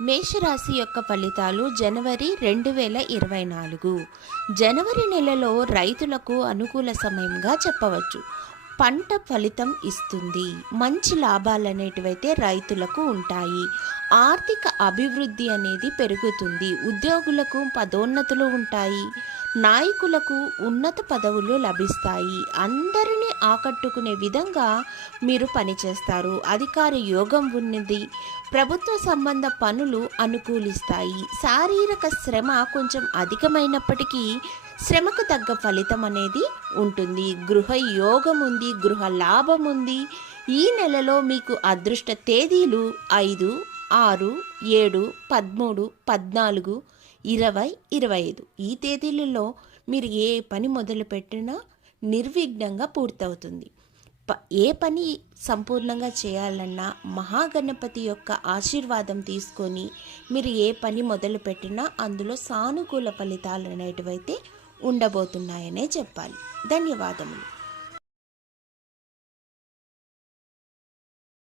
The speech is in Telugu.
మేషరాశి యొక్క ఫలితాలు జనవరి 2024. జనవరి నెలలో రైతులకు అనుకూల సమయంగా చెప్పవచ్చు. పంట ఫలితం ఇస్తుంది. మంచి లాభాలు అనేటివైతే రైతులకు ఉంటాయి. ఆర్థిక అభివృద్ధి అనేది పెరుగుతుంది. ఉద్యోగులకు పదోన్నతులు ఉంటాయి. నాయకులకు ఉన్నత పదవులు లభిస్తాయి. అందరినీ ఆకట్టుకునే విధంగా మీరు పనిచేస్తారు. అధికార యోగం ఉన్నది. ప్రభుత్వ సంబంధ పనులు అనుకూలిస్తాయి. శారీరక శ్రమ కొంచెం అధికమైనప్పటికీ శ్రమకు తగ్గ ఫలితం అనేది ఉంటుంది. గృహ యోగం ఉంది. గృహ లాభం ఉంది. ఈ నెలలో మీకు అదృష్ట తేదీలు 5, 6, 7, 13, 14, 20, 25. ఈ తేదీలలో మీరు ఏ పని మొదలుపెట్టినా నిర్విఘ్నంగా పూర్తవుతుంది. ఏ పని సంపూర్ణంగా చేయాలన్నా మహాగణపతి యొక్క ఆశీర్వాదం తీసుకొని మీరు ఏ పని మొదలుపెట్టినా అందులో సానుకూల ఫలితాలు అనేటివైతే ఉండబోతున్నాయనే చెప్పాలి. ధన్యవాదములు.